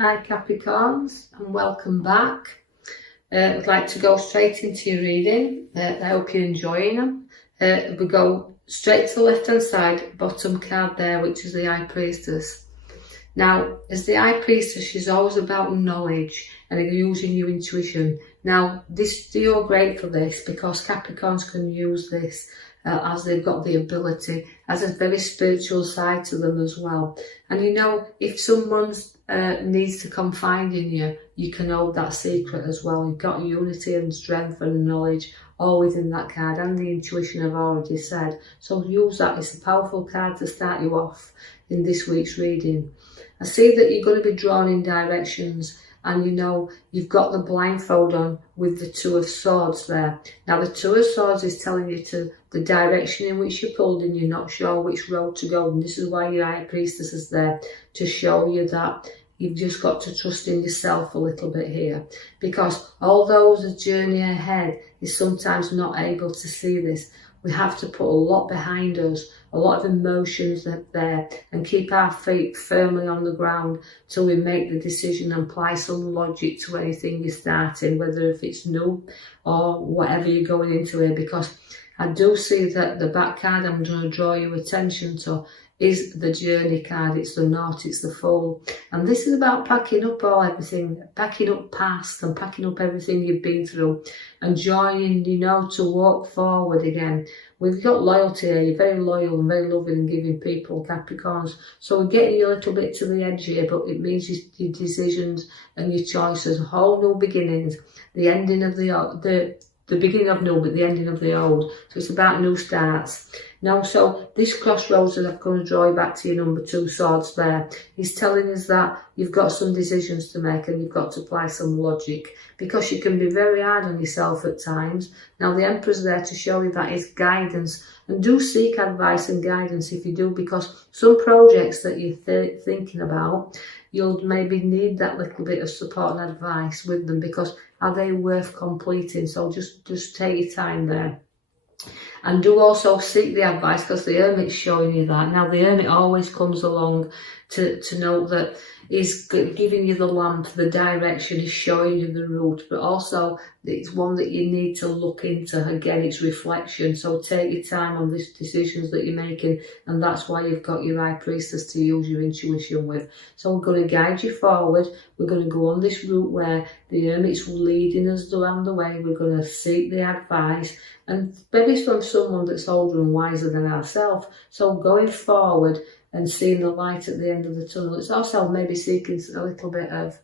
Hi Capricorns, and welcome back. I'd like to go straight into your reading. I hope you're enjoying them. We go straight to the left hand side, bottom card there, which is the High Priestess. Now, as the High Priestess, she's always about knowledge and using your intuition. Now, you're great for this because Capricorns can use this as they've got the ability, as a very spiritual side to them as well. And you know, if someone needs to confide in you, you can hold that secret as well. You've got unity and strength and knowledge all within that card, and the intuition I've already said. So use that. It's a powerful card to start you off in this week's reading. I see that you're going to be drawn in directions, and you know you've got the blindfold on with the Two of Swords there. Now the Two of Swords is telling you to the direction in which you're pulled and you're not sure which road to go, and this is why your High Priestess is there, to show you that you've just got to trust in yourself a little bit here, because although the journey ahead is sometimes not able to see this, we have to put a lot behind us, a lot of emotions there, and keep our feet firmly on the ground till we make the decision and apply some logic to anything you're starting, whether if it's new or whatever you're going into here. Because I do see that the back card I'm going to draw your attention to is the Journey card. It's the Knot, it's the Fool. And this is about packing up everything, packing up past and packing up everything you've been through and joining, you know, to walk forward again. We've got loyalty here. You're very loyal and very loving and giving people, Capricorns. So we're getting you a little bit to the edge here, but it means your decisions and your choices, whole new beginnings, the ending of the beginning of new, but the ending of the old. So it's about new starts. Now, so this crossroads that I'm going to draw you back to your number 2 swords there, is telling us that you've got some decisions to make and you've got to apply some logic, because you can be very hard on yourself at times. Now, the Emperor's there to show you that is guidance, and do seek advice and guidance if you do, because some projects that you're thinking about, you'll maybe need that little bit of support and advice with them, because are they worth completing? So just take your time there. And do also seek the advice, because the Hermit's showing you that. Now, the Hermit always comes along to note that he's giving you the lamp, the direction, he's showing you the route, but also it's one that you need to look into. Again, it's reflection. So take your time on these decisions that you're making, and that's why you've got your High Priestess to use your intuition with. So we're going to guide you forward. We're going to go on this route where the Hermit's leading us around the way. We're going to seek the advice, and maybe from someone that's older and wiser than ourselves. So going forward and seeing the light at the end of the tunnel. It's also maybe seeking a little bit of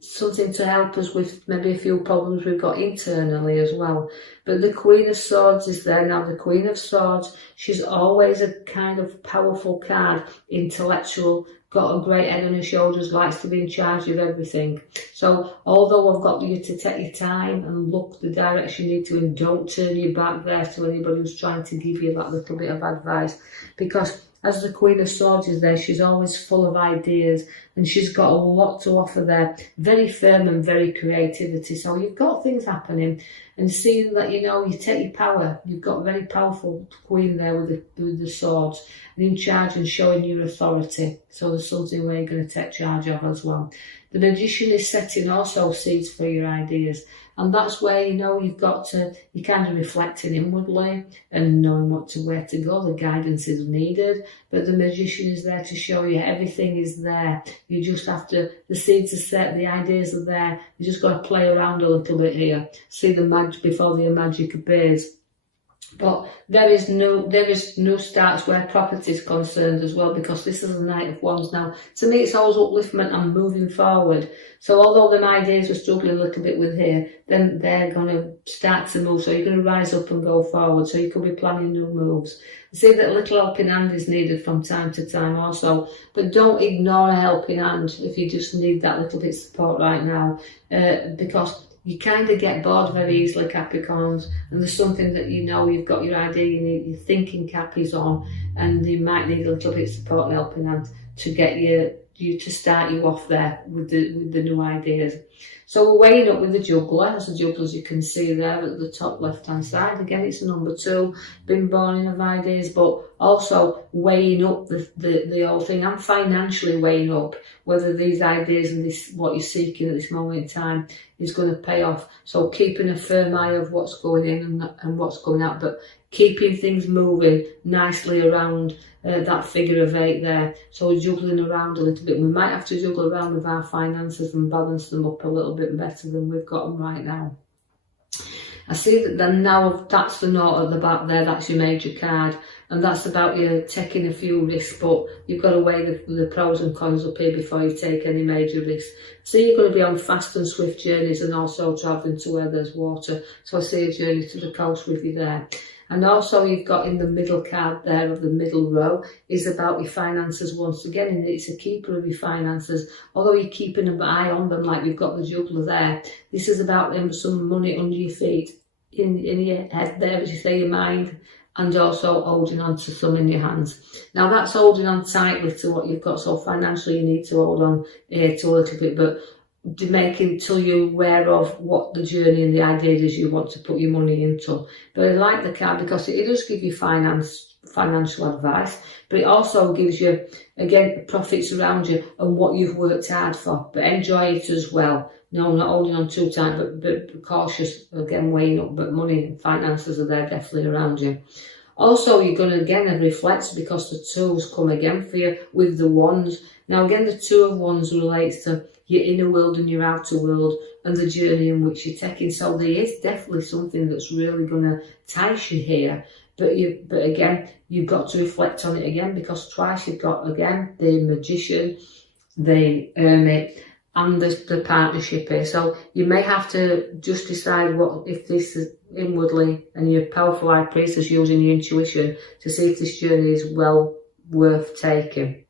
something to help us with maybe a few problems we've got internally as well. But the Queen of Swords is there. Now, the Queen of Swords, she's always a kind of powerful card, intellectual, got a great head on her shoulders, likes to be in charge of everything. So although I've got you to take your time and look the direction you need to, and don't turn your back there to anybody who's trying to give you that little bit of advice, because as the Queen of Swords is there, she's always full of ideas and she's got a lot to offer there. Very firm and very creativity. So you've got things happening, and seeing that, you know, you take your power. You've got a very powerful Queen there with the swords and in charge and showing your authority. So there's something where you're going to take charge of as well. The Magician is setting also seeds for your ideas. And that's where, you know, you're kind of reflecting inwardly and knowing where to go. The guidance is needed, but the Magician is there to show you everything is there. You just have to, the seeds are set, the ideas are there. You just got to play around a little bit here. See the magic before the magic appears. But there is no starts where property is concerned as well, because this is the Knight of Wands. Now, to me, it's always upliftment and moving forward. So although the ideas we're struggling a little bit with here, then they're going to start to move. So you're going to rise up and go forward. So you could be planning new moves. I see that a little helping hand is needed from time to time also, but don't ignore a helping hand if you just need that little bit of support right now, because you kind of get bored very easily, Capricorns, and there's something that you know you've got your idea, your thinking cap is on, and you might need a little bit of support and helping hand to get you to start you off there with the new ideas. So we're weighing up with the juggler. As the juggler, as you can see there at the top left hand side, again it's a number 2, been born in of ideas, but also weighing up the whole thing, and financially weighing up whether these ideas and this what you're seeking at this moment in time is going to pay off. So keeping a firm eye of what's going in and what's going out, but keeping things moving nicely around that figure of 8 there. So we're juggling around a little bit. We might have to juggle around with our finances and balance them up a little bit better than we've got them right now. I see that then now that's the note at the back there, that's your major card, and that's about you taking a few risks, but you've got to weigh the pros and cons up here before you take any major risks. So you're going to be on fast and swift journeys and also travelling to where there's water. So I see a journey to the coast with you there. And also you've got in the middle card there of the middle row is about your finances once again, and it's a keeper of your finances. Although you're keeping an eye on them like you've got the juggler there, this is about some money under your feet, in your head there, as you say, your mind, and also holding on to some in your hands. Now that's holding on tightly to what you've got, so financially you need to hold on here to a little bit, but making till you're aware of what the journey and the ideas is you want to put your money into. But I like the card because it does give you financial advice, but it also gives you, again, profits around you and what you've worked hard for. But enjoy it as well. No, not holding on too tight, but cautious, again, weighing up, but money and finances are there definitely around you. Also, you're going to, again, reflect because the 2s come again for you with the wands. Now, again, the 2 of wands relates to your inner world and your outer world and the journey in which you're taking. So there is definitely something that's really going to entice you here. But again, you've got to reflect on it again, because twice you've got, again, the magician, the hermit, and the partnership here. So you may have to just decide what, if this is inwardly, and your powerful high priestess using your intuition to see if this journey is well worth taking.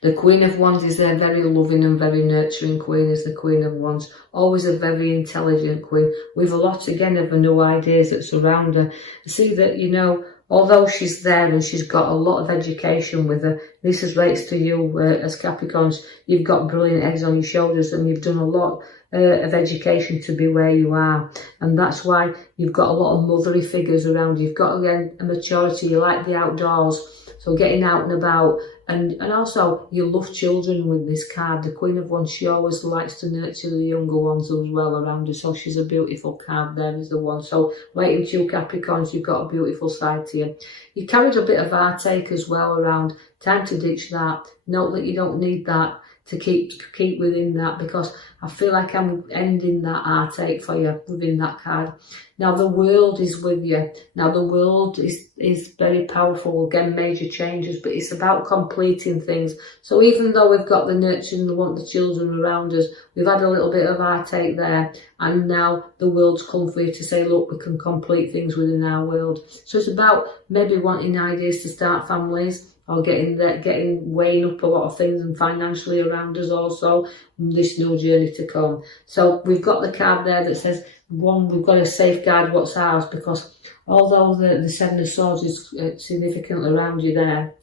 The Queen of Wands is there, very loving and very nurturing queen, is the Queen of Wands. Always a very intelligent queen, with a lot, again, of new ideas that surround her. I see that, you know, although she's there and she's got a lot of education with her, this relates to you as Capricorns. You've got brilliant eggs on your shoulders and you've done a lot of education to be where you are. And that's why you've got a lot of motherly figures around you. You've got, again, a maturity. You like the outdoors. So getting out and about, and also you love children with this card. The Queen of Wands, she always likes to nurture the younger ones as well around her. So she's a beautiful card, there is the one. So waiting to you Capricorns, you've got a beautiful side to you. You carried a bit of heartache as well around. Time to ditch that. Note that you don't need that to keep within that, because I feel like I'm ending that heartache for you within that card. Now the world is with you. Now the world is very powerful, again, major changes, but it's about completing things. So even though we've got the nurturing, the want the children around us, we've had a little bit of heartache there, and now the world's come for you to say, look, we can complete things within our world. So it's about maybe wanting ideas to start families, or weighing up a lot of things, and financially around us also, this new journey to come. So we've got the card there that says, one, we've got to safeguard what's ours, because although the Seven of Swords is significantly around you there,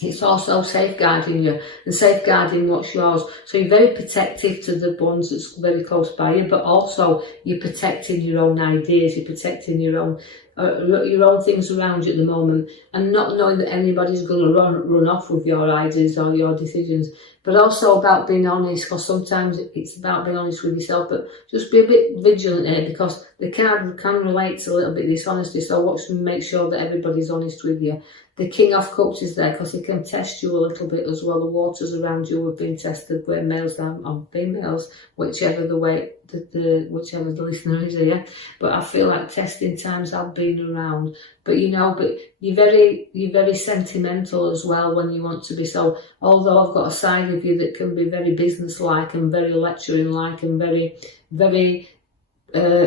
it's also safeguarding you and safeguarding what's yours. So you're very protective to the ones that's very close by you, but also you're protecting your own ideas, you're protecting your own things around you at the moment, and not knowing that anybody's going to run off with your ideas or your decisions. But also about being honest, because sometimes it's about being honest with yourself, but just be a bit vigilant here, because the card can relate to a little bit dishonesty, so watch and make sure that everybody's honest with you. The King of Cups is there because it can test you a little bit as well. The waters around you have been tested, where males and females, whichever the way, whichever the listener is here. But I feel like testing times have been around. But you know, but you're very sentimental as well when you want to be. So although I've got a side of you that can be very business-like and very lecturing-like and very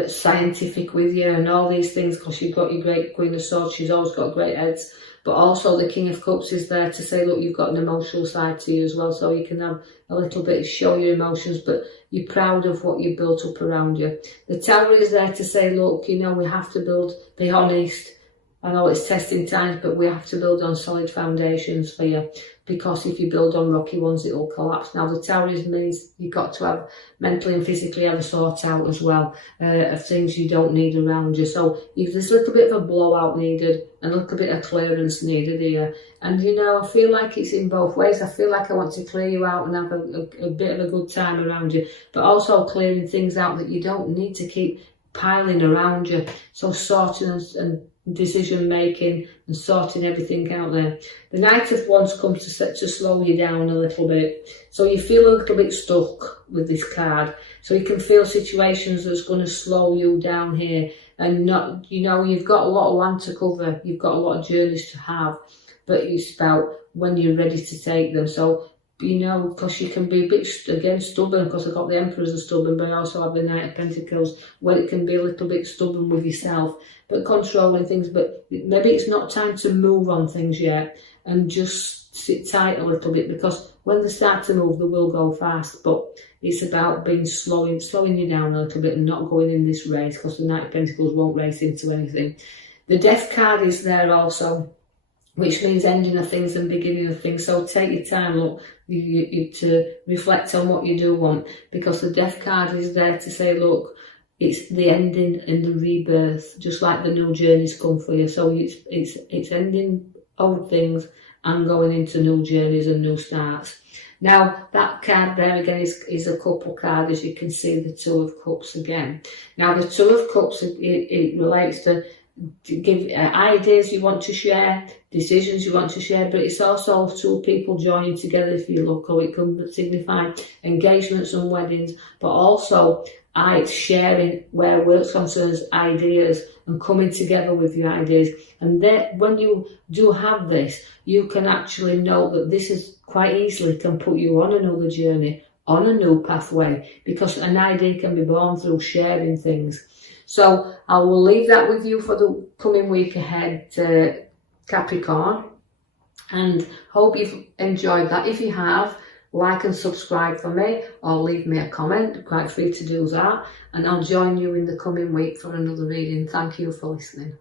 scientific with you and all these things, because you've got your great Queen of Swords, she's always got great heads. But also the King of Cups is there to say, look, you've got an emotional side to you as well, so you can have a little bit, show your emotions, but you're proud of what you've built up around you. The Tower is there to say, look, you know, we have to be honest, I know it's testing times, but we have to build on solid foundations for you, because if you build on rocky ones, it will collapse. Now, the Taurism means you've got to have mentally and physically have a sort out as well of things you don't need around you. So if there's a little bit of a blowout needed and a little bit of clearance needed here, and you know, I feel like it's in both ways. I feel like I want to clear you out and have a bit of a good time around you, but also clearing things out that you don't need to keep piling around you. So sorting and decision making and sorting everything out there. The Knight of Wands comes to slow you down a little bit, so you feel a little bit stuck with this card. So you can feel situations that's going to slow you down here, and not, you know, you've got a lot of land to cover, you've got a lot of journeys to have, but it's about when you're ready to take them. So, you know, because you can be a bit, again, stubborn, because I've got the Emperor as a stubborn, but I also have the Knight of Pentacles, where it can be a little bit stubborn with yourself, but controlling things. But maybe it's not time to move on things yet, and just sit tight a little bit, because when they start to move, they will go fast. But it's about being slowing you down a little bit and not going in this race, because the Knight of Pentacles won't race into anything. The Death card is there also, which means ending of things and beginning of things. So take your time, look, to reflect on what you do want, because the Death card is there to say, look, it's the ending and the rebirth, just like the new journeys come for you. So it's ending old things and going into new journeys and new starts. Now, that card there again is a couple card, as you can see, the Two of Cups again. Now, the Two of Cups, it relates to give ideas you want to share, decisions you want to share, but it's also two people joining together, if you look, or it can signify engagements and weddings, but also sharing where work concerns ideas and coming together with your ideas. And then when you do have this, you can actually know that this is quite easily can put you on another journey, on a new pathway, because an idea can be born through sharing things. So I will leave that with you for the coming week ahead, Capricorn, and hope you've enjoyed that. If you have, like and subscribe for me, or leave me a comment, quite free to do that, and I'll join you in the coming week for another reading. Thank you for listening.